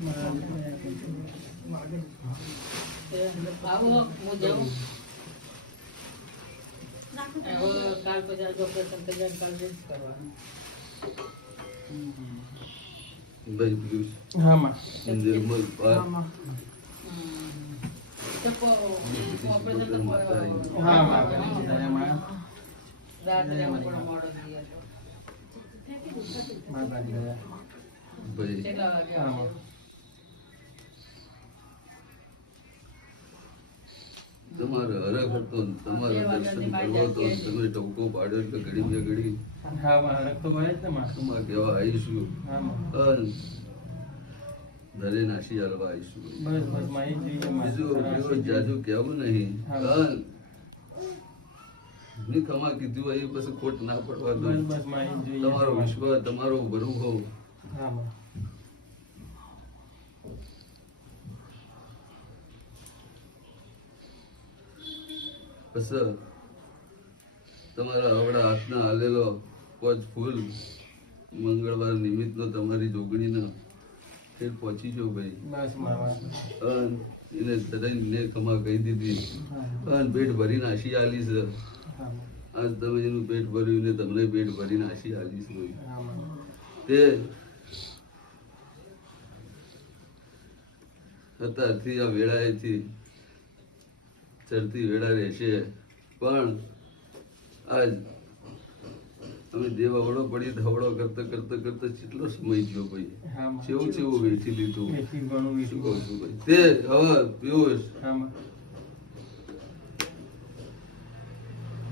કાલ પછી ઓપરેશન થઈ જાય કાલ જ કરવાનું. ભાઈ પિયુષ હા માં નિર્મલ પાર હા માં રાત્રે મોડો થઈ ગયો. ભાઈ કેટલા વાગે આવ્યો? તમારે હરખ હતો ને તમારે દર્શન કરવા તો તમે ટવકો પાડ્યો એટલે ઘડી બે ઘડી હા માં હરખ તો ભરે જ ને માં. તમારે કહેવા આવીશું હા માં દરે નાસી હાલવા આવીશું. બસ બસ માં એ જ જોઈએ માં. બીજું જાજુ કહેવું નહીં. હા. ની ખમા કીધું હોય એ પછી ખોટ ના પડવા દો. બસ બસ માં એ જ જોઈએ. તમારો વિશ્વાસ તમારો ભરોસો હા માં પછી તમારા આવડા હાથના હાલેલો કોચ ફૂલ મંગળવાર નિમિત્તનો તમારી જોગણીનો ફેર પહોંચી જો ભાઈ. બસ માં એને દરેકને ખમા કહી દીધી પેટ ભરીને આશી આલી છે. હા માં આજ તમે એનું પેટ ભર્યું ને તમને પેટ ભરીને આશી આલી છે ભાઈ. હા માં તે અત્યારથી આ વેળાએથી ચડતી વેળા રહેશે પણ આજ અમે દેવ અવળો પડી હવળો કરતા કરતા કરતા કેટલો સમય ગયો ભાઈ. હા માં ચેવું ચેવું વેઠી લીધું. એથી ઘણું શું વીશું. કહું છું ભાઈ. તે હવે પિયુષ હા માં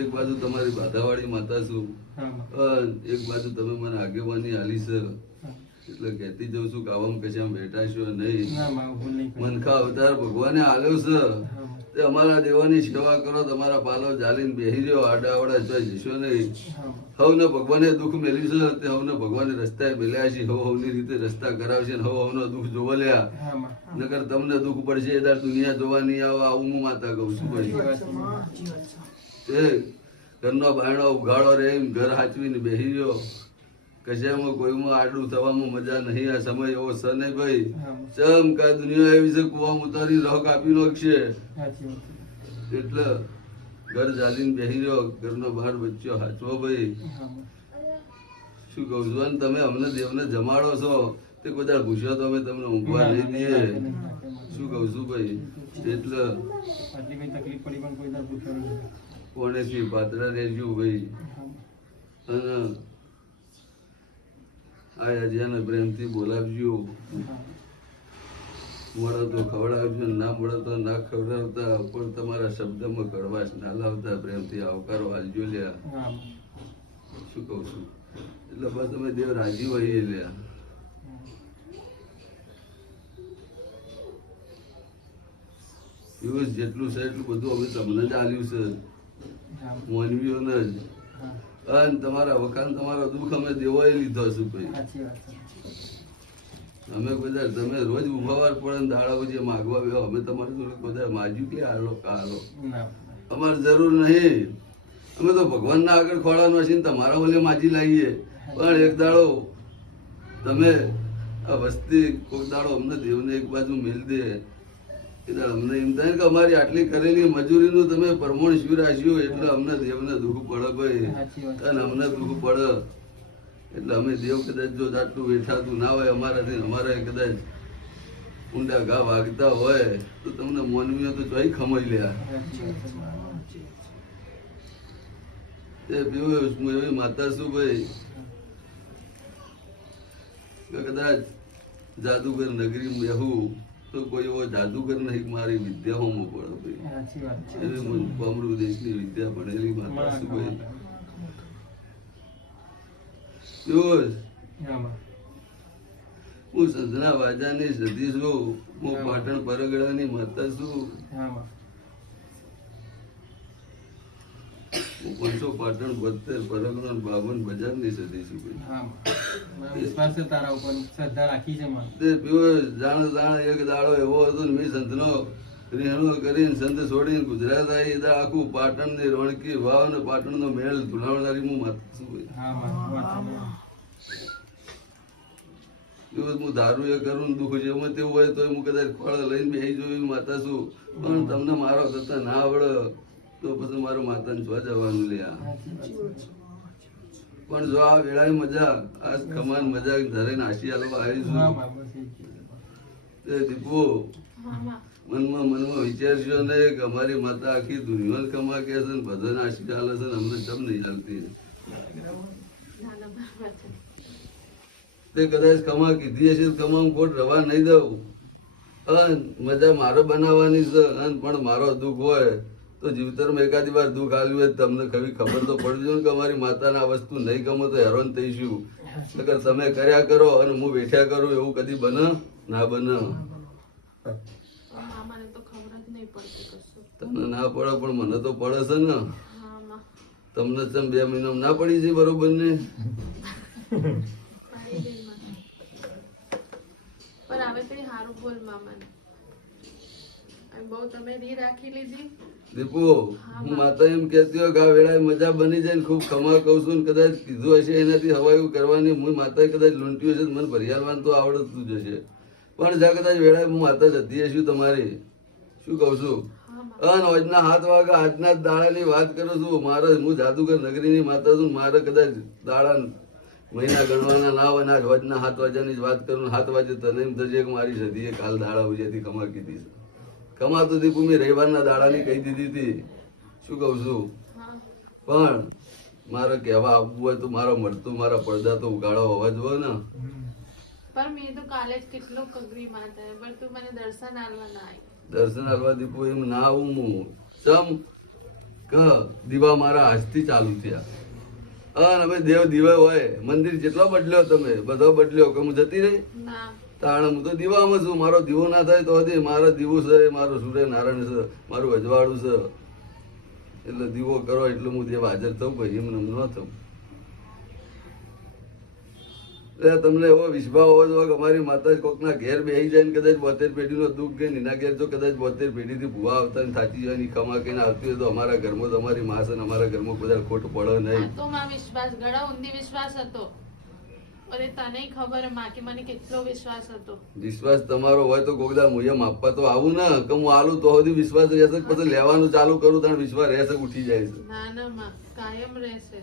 એક બાજુ તમારી બાધાવાળી માતા છું હા માં એક બાજુ તમે મને આગેવાની આલી છે હા. એટલે કહેતી જઉં છું કે આવામાં કશામાં બેઠાશો નહીં. ના માં ભૂલ નહીં કરી. મનખા અવતાર ભગવાને આલ્યો છે હા માં તે અમારા દેવાની સેવા કરો. તમારા પાલો જાલીને બેહી રહ્યો આડા આવડા જોઈ જશો નહીં. હા માં હવને ભગવાને દુઃખ મેલ્યું છે તે હવને ભગવાને રસ્તાએ મેલ્યા છે. હવ હવની રીતે રસ્તા કરાવશે ને હવ હવનો દુઃખ જોવા લ્યા. હા માં નકર તમને દુઃખ પડશે એ દાર દુનિયા જોવા નહીં આવે આવું હું માતા કહું છું ભાઈ. એ ઘરનો બાયણો ઉઘાડો રે એમ ઘર હાચવીને બેહી રહ્યો. કશામાં કોઈમાં આડું થવામાં મજા નહીં. આ સમય એવો છે નહીં ભાઈ. હા માં ચમ કા દુનિયા એવી છે કુવામાં ઉતારી રહ કાપી નાખશે. સાચી વાત છે. એટલે ઘર જાલીને બેહી રહ્યો. ઘરનો બહાર બચ્યો હાચવો ભાઈ. હા માં શું કહું છું અને તમે અમને દેવને જમાડો છો તે કોઈ દાડ ભૂસ્યો તો અમે તમને ઊંઘવા નહીં દઈએ. શું કહું છું ભાઈ. એટલે આટલી કઈ તકલીફ પડી પણ કોઈ દર પૂછ્યો નહીં. કોણેથી પાતળા રહેજો ભાઈ. હા માં અને આ અજાને પ્રેમથી બોલાવજો. હા મળે તો ખવડાવજો ના મળે તો ના ખવડાવતા પણ તમારા શબ્દમાં કડવાશ ના લાવતા પ્રેમથી આવકારો આલજો લ્યા. હા માં શું કહું છું. એટલે બસ તમે દેવ રાજી હોઈએ લ્યા. એવું જેટલું છે એટલું બધું અમે તમને જ આલ્યું છે હા માનવીઓને જ. હા અને તમારા વખાણ તમારો દુઃખ અમે દેવાય લીધો છે ભાઈ. સાચી વાત છે. અમે બધા તમે રોજ ઉભાવાર પડે ને દાડા પછી માગવા બેહો અમે તમારી જોડે બધા માજ્યું કે હાલો કાલો ના અમારે જરૂર નહીં. અમે તો ભગવાનના આગળ ખોળવાનો છે ને તમારા ઓલે માજી લાવીએ. પણ એક દાડો તમે આ વસ્તી કોઈક દાડો અમને દેવને એક બાજુ મેલ દે એ દાડો અમને એમ થાય કે અમારી આટલી કરેલી મજૂરીનું તમે પ્રમાણ શું રાખ્યું એટલે અમને દેવને દુઃખ પડે ભાઈ. સાચી વાત. અને અમને દુઃખ પડે એટલે અમે દેવ કદાચ જો આટલું વેઠાતું ના હોય અમારાથી અમારા કદાચ ઊંડા ઘા વાગતા હોય તો તમને માનવીઓ તો જોઈ ખમાઈ લ્યા. સાચી વાત છે. એ પિયુષ હું એવી માતા છું ભાઈ કે કદાચ જાદુગર નગરી બેહું તો કોઈ એવો જાદુગર નહીં કે મારી વિદ્યા હોમો પડે ભાઈ. સાચી વાત છે. એવી પામરું દેશની વિદ્યા ભણેલી માતા છું ભાઈ. પિયુષ હા માં હું સંતના વાજાની સતી છું. હું પાટણ પરગડાની માતા છું. હા માં હું 500 પાટણ 72 પરગણો 52 બજારની સતી છું ભાઈ. હા માં વિશ્વાસ છે તારા ઉપર. શ્રદ્ધા રાખી છે માં. તે પિયુષ જાણ એક દાડો એવો હતો ને મેં સંતનો રહેણું કરીને સંત છોડીને ગુજરાત આવી એ આખું પાટણની રોણકી વાવ ને પાટણનો મેળ ધુલાવનારી હું માતા છું ભાઈ. હા માં વાત એવું હું દારૂ એ કરું ને દુઃખ જેવું તેવું હોય તો હું કદાચ ખોળા લઈને બેસી જોયું માતા છું, પણ તમને મારો કરતા ના આવડે તો પછી મારું માતાને જો જવાનું લ્યા. પણ જો આ વેળાએ મજા આ કમાન મજા ધરે નાસી આલવા આવીશું તે દીપુ મનમાં વિચારશો ને કે અમારી માતા આખી દુનિયા કમા કે છે ને ભજન આશી ચાલે છે ને અમને જમ નહીં ચાલતી. તે કદાચ કમા કીધી હશે કમા ખોટ રવા નહીં દઉં. મજા મારો બનાવવાની છે પણ મારો દુઃખ હોય તો જીવતરમાં એકાદી વાર દુઃખ આવ્યું હોય તમને ખબર તો પડજો ને કે અમારી માતાને આ વસ્તુ નહીં ગમે તો હેરાન થઈશું. અગર તમે કર્યા કરો અને હું બેઠ્યા કરું એવું કદી બને ના બને. તમને ના પડે પણ મને તો પડે છે ને. તમને ચમ 2 મહિના ના પડી છે બરોબર ને? દીપુ હું માતા એમ કેતી હોય કે આ વેળાએ મજા બની જાય ને ખૂબ ખમા કહું છું ને કદાચ કીધું હશે એનાથી હવાયું કરવાની હું માતાએ કદાચ લૂંટ્યું હશે મને ભરિયાલવાનું તો આવડતું જ હશે. પણ જ્યાં કદાચ વેળાએ હું માતા જતી હશું તમારી શું કહું છું આજના 7 વાગે આજના જ દાડાની વાત કરું છું. મારે હું જાદુગર નગરીની માતા છું. મારે કદાચ દાડા મહિના ગણવાના ના હોય આજ આજના 7 વાગ્યાની જ વાત કરું. 7 વાગે તને એમ થશે કે મારી સદીએ કાલ દાડા ઉજ્યાથી કમા કીધી છે. કમા તો દીપુ મેં રવિવારના દાડાની કહી દીધી હતી. શું કહું છું પણ મારે કહેવા આપવું હોય તો મારો મળતું મારા પડદા તો ઉગાડો હોવા જોઈએ ને. પણ મેં તો કાલે જ કેટલો કગરી માતા પણ તું મને દર્શન આલવા ના આવી. દર્શન આલવા દીપુ એમ ના આવું હું ચમ કે દીવા મારા આજથી ચાલુ થયા. અને અમે દેવ દીવા હોય મંદિર જેટલો બદલ્યો તમે બધો બદલ્યો કે હું જતી રહી તાણ હું તો દીવામાં છું. મારો દીવો ના થાય તો હજી મારો દીવો છે મારો સૂર્યનારાયણ છે મારું અજવાળું છે એટલે દીવો કરો એટલે હું દેવ હાજર થઉં ભાઈ એમને ન થવું. એટલે તમને એવો વિશ્વાસ હોવો જોઈએ કે અમારી માતા કોકના ઘેર બેસી જાય ને કદાચ 72 પેઢીનો દુઃખ કે એના ઘેર જો કદાચ 72 પેઢીથી ભૂવા આવતા ને થાચી જાય ની કમા કઈને આવતી હોય તો અમારા ઘરમાં તો અમારી માં છે ને અમારા ઘરમાં બધા ખોટ પડે નહીં. તો માં વિશ્વાસ ઘણા ઊંધી વિશ્વાસ હતો. અરે તને ખબર માં કે મને કેટલો વિશ્વાસ હતો. વિશ્વાસ તમારો હોય તો કોકદા મુયમ આપવા તો આવું ને કે હું આલું તો સુધી વિશ્વાસ રહેશે પછી લેવાનું ચાલુ કરું ત્યારે વિશ્વાસ રહેશે ઉઠી જાય છે. ના ના માં કાયમ રહેશે.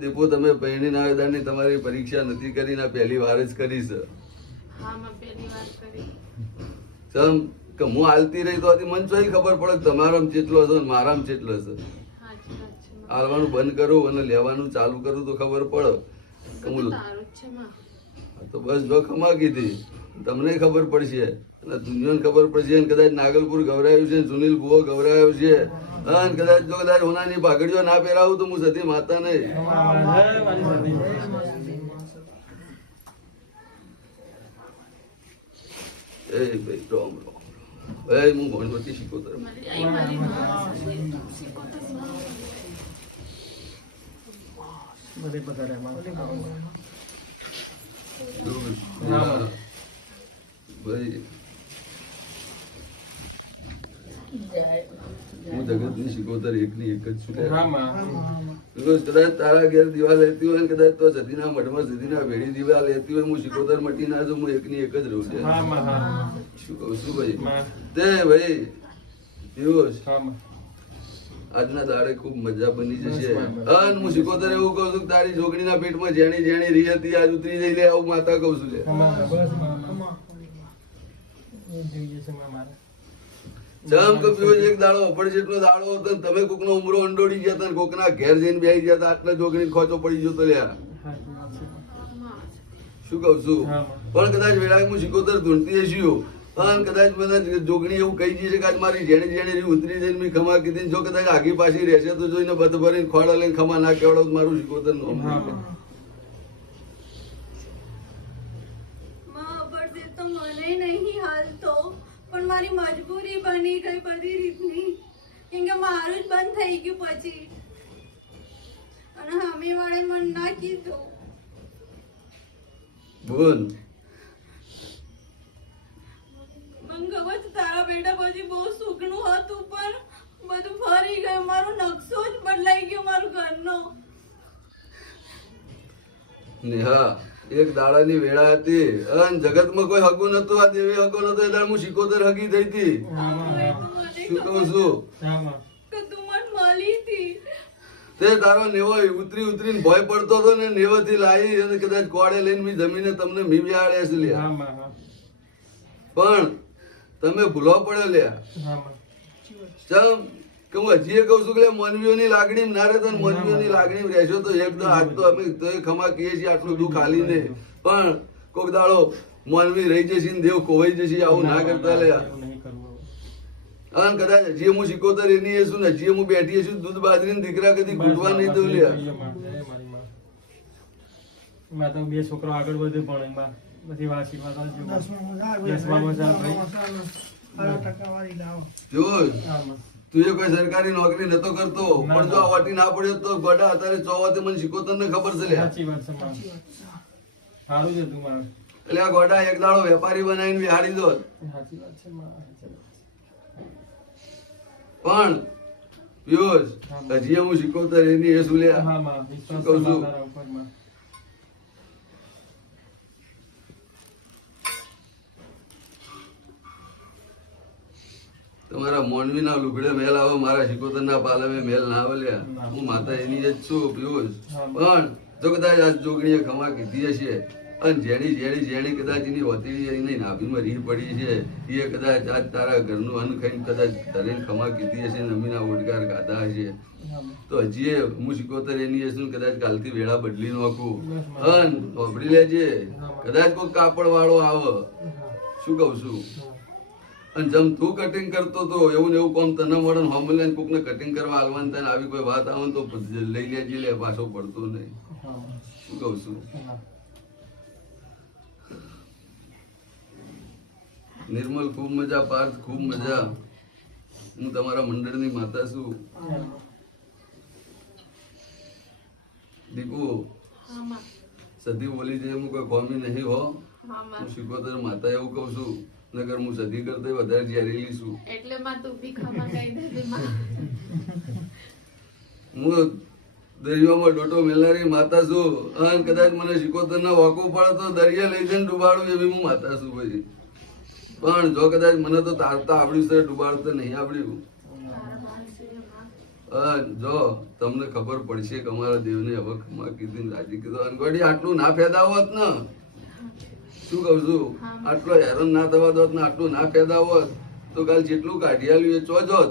દીપુ તમે પહેણી નાવેદારની તમારી પરીક્ષા નથી કરી ને પહેલી વાર જ કરી છે. હા માં પહેલી વાર કરી. ચમ કે હું હાલતી રહી તો હતી મને ચોઈ ખબર પડે તમારામ જેટલો છે ને મારામ જેટલો છે. હાલવાનું બંધ કરું અને લેવાનું ચાલુ કરું તો ખબર પડે. તો બસ જો ખમા કીધી તમને ખબર પડશે અને દુનિયાને ખબર પડશે. કદાચ નાગલપુર ગવરાયું છે સુનિલ ભુવો ગવરાયો છે અને કદાચ જો કદાચ હોનાની પાઘડીઓ ના પહેરાવું તો હું સતી માતા નહીં. એ ભાઈ રોમ રોમ ભાઈ હું ભણવતી શીખોતર ભાઈ હું જગત ની શીખોતર એકની એક જ છું. કદાચ તારા ઘેર દીવા લેતી હોય કદાચ તો સતીના મઠમાં સતીના ભેડી દીવા લેતી હોય હું શીખોતર મટી ના છું. હું એકની એક જ રહું છું. શું કહું છું ભાઈ તે ભાઈ પિયુષ આજના દાડે ખૂબ મજા બની જશે. અને હું શીખોતર એવું કહું છું તારી છોકરીના પેટમાં જેણી જેણી રહી હતી આજ ઉતરી જઈ લે આવું માતા કહું છું. જમ કે પિયુષ એક દાડો અપડ જેટલો દાડો હતો તમે કોકનો ઉમરો અંડોડી ગયા હતા કોકના ઘેર જઈને બેસી ગયા હતા આટલા છોકરી ખોચો પડી જતો લ્યા. શું કહું છું પણ કદાચ વેળા હું શીખોતર ધૂણતી હશું અને કદાચ મને જોગણી એવું કહી જશે કે આજ મારી જેણી જેણી ઉતરી જઈને મેં ખમા કીધી. જો કદાચ આગી પાછી રહેશે તો જોઈને બધ ભરીને ખોડા લઈને ખમા ના કેવડો મારું શીખોતર નું મને નહીં હાલતો પણ મારી મજબૂરી બની ગઈ બધી રીતની કેમ કે મારું જ બંધ થઈ ગયું પછી અને સામે વાળે મને ના કીધું. બોલ મને ખબર છે તારા બેટા પછી બહુ સુખનું હતું પણ બધું ફરી ગયું. મારો નકશો જ બદલાઈ ગયો મારું ઘરનો. નેહા એક દાડાની વેળા હતી અને જગતમાં કોઈ હગું નતું, આ દેવી હગો નતો, એ દાડ હું શિકોતર હગી થઈ હતી. શું કહું છું? કે તું મને મળી હતી. તે તારો નેવો ઉતરીને ભય પડતો હતો ને, નેવોથી લાવી અને કદાચ કોડે લઈને મી જમીને તમને મી વ્યાડે છે લ્યા. પણ તમે ભૂલો પડે લ્યા. ચમ કે હું હજી કહું છું કે મોનવીઓની લાગણી ના રહેતો, મોનવીઓની લાગણી રહેશો તો એકદમ આજ તો અમે તો ખમા કહીએ છીએ આટલું દુઃખ હાલીને, પણ કોક દાડો મોનવી રહી જશે ને દેવ ખોવાઈ જશે. આવું ના કરતા લ્યા. અને કદાચ હજી હું શિકોતર એની એ છું ને હજી હું બેઠી છું, દૂધ બાજરી દીકરા કદી ઘૂંટવા નહીં દઉં લ્યા. તો બે છોકરો આગળ વધે પણ બધી આશીર્વાદ જોયું? તું એ કોઈ સરકારી નોકરી નતો કરતો, પણ જો આ વાટી ના પડ્યો તો ગોડા અત્યારે ચોવાતે મને શિકોતર ને ખબર છે લ્યા. સાચી વાત છે સારું છે તું મારું. એટલે આ ગોડા એક દાડો વેપારી બનાવીને બિહાડી દો. સાચી વાત છે પણ પિયુષ હજી હું શિકોતર એની એ શું લ્યા. શું કહું છું? તમારા મોનવી ના લુગડે મેલ આવો, મારા શિકોતર ના પાલવે મેલ ના આવે લ્યા. હું માતા એની જ છું પિયુષ. પણ જો કદાચ આજ જોગણીએ ખમા કીધી હશે અને જેણી કદાચ એની વતીડી એની નાભીમાં રીહ પડી છે, એ કદાચ આજ તારા ઘરનું અન્ન ખાઈને કદાચ ધરીને ખમા કીધી હશે, નમીના ઓડકાર ખાધા હશે, તો હજી હું શિકોતર એની હશે કદાચ કાલથી વેળા બદલી નાખું. અને વાપરી લેજે, કદાચ કોઈ કાપડ વાળો આવે. શું કઉ છું? અને જેમ તું કટિંગ કરતો તો એવું ને એવું કોમ તને મળે ને હોમલે કોકને કટિંગ કરવા હાલવાનું થાય, આવી કોઈ વાત આવે તો લઈ લેજે લે, પાછો પડતો નહીં. શું કઉ છું? નિર્મલ ખૂબ મજા, પાર્થ ખૂબ મજા. હું તમારા મંડળની માતા છું. દીપુ સધી બોલી છે હું કોઈ કોમી નહીં હો. હું શિકોતર માતા એવું કઉ છું, નગર હું સધી કરતો વધારે ઝેરીલી છું. એટલે માં તું બી ખમા કહી દે માં. હું દરિયામાં ડોટો મેલનારી માતા છું. અને કદાચ મને શિકોતર ના વાંકું પડે તો દરિયા લઈ જઈને ડૂબાડું એવી હું માતા છું. પછી પણ જો કદાચ મને તો તારતા આવડ્યું છે, ડૂબાડતા નહીં આવડ્યું. જો તમને ખબર પડશે કે અમારા દેવને હવે ખમા કીધી રાજી કીધું, અનગોડી આટલું ના ફેદાવત ને. શું કઉ છું? આટલો હેરાન ના થવા દોત ને આટલું ના ફેદાવત તો કાલ જેટલું કાઢી આલ્યું એ ચોજોત.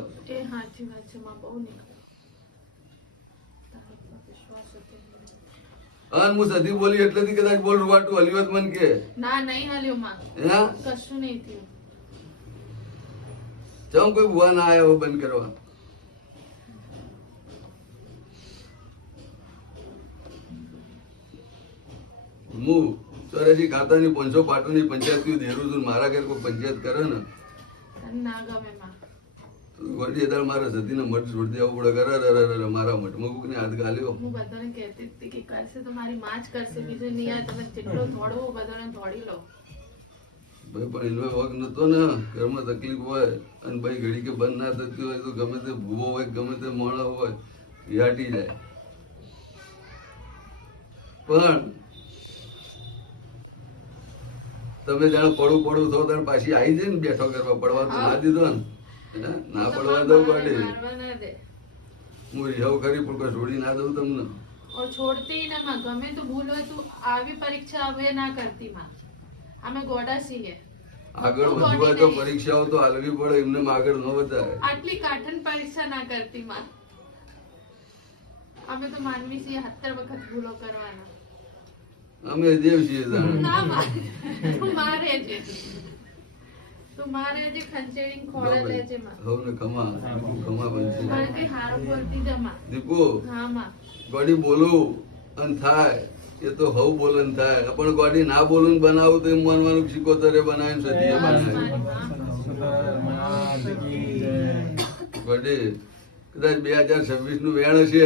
અને હું સધી બોલી એટલેથી કદાચ બોલ રૂવાટું હલ્યું મન કે ના નહીં હલ્યું માં. હે કશું નહીં થયું. ચમ કોઈ ભુવા ના આવ્યો બંધ કરવા. હું ચોરાજી ખાતાની 500 પાટણની પંચાયત દેરું છું. મારા ઘેર કોઈ પંચાયત કરે ને ના ગમે માં. વળી એદાર મારા સતીને મઠ છોડી દેવો પડે. કરે મારા મઠમાં કોકને હાથ ગાલ્યો. હું બધાને કહેતી હતી કે કરશે તો મારી માં જ કરશે, બીજું નહીં. આ તમે જેટલો દોડવો બધાને દોડી લો. ભાઈ પણ એનો વગ નતો ને, ઘરમાં તકલીફ હોય અને ભાઈ ઘડી કે બંધ ના થતી હોય તો ગમે તે ભૂવો હોય ગમે તે મોણો હોય યાટી જાય. પણ તમે જાણે પડું થો ત્યારે પાછી આવી જાય ને બેઠો કરવા. પડવા તો ના દીધો ને, ના પડવા દઉં કાઢે હું રિહાવ કરી પણ કોઈ છોડી ના દઉં તમને. છોડતી ના માં. ગમે તો ભૂલ હોય તું આવી પરીક્ષા હવે ના કરતી માં. અમે ગોડા છીએ. આગળ વધવું હોય તો પરીક્ષાઓ તો હાલવી પડે, એમને આગળ ન વધારે. આટલી કાઠન પરીક્ષા ના કરતી માં. અમે તો માનવી છીએ 70 વખત ભૂલો કરવાના. અમે દેવ છીએ ના મારે તું મારે છે. તું મારે જે ખંચેડી ખોળા લેજે માં. હવને ખમા બનશે. મને કઈ હારું બોલતી જમા. દીપુ હા માં. ગોડી બોલું અને થાય એ તો હવ બોલન થાય, પણ ગોડી ના બોલું બનાવું તો એમ માનવાનું શિકોતરે બનાવીને સદીએ બનાવી. ગોડી કદાચ 2026 નું વેણ હશે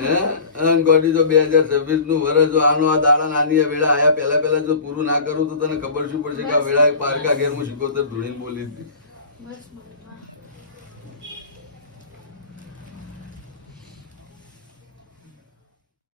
હે, અને ગોડી જો 2026 નું વર્ષ જો આનો આ દાડા નાની વેળા આયા પહેલા જો પૂરું ના કરું તો તને ખબર શું પડશે કે આ વેળા પારકા ઘેર હું શિકોતર ધૂણીને બોલી હતી.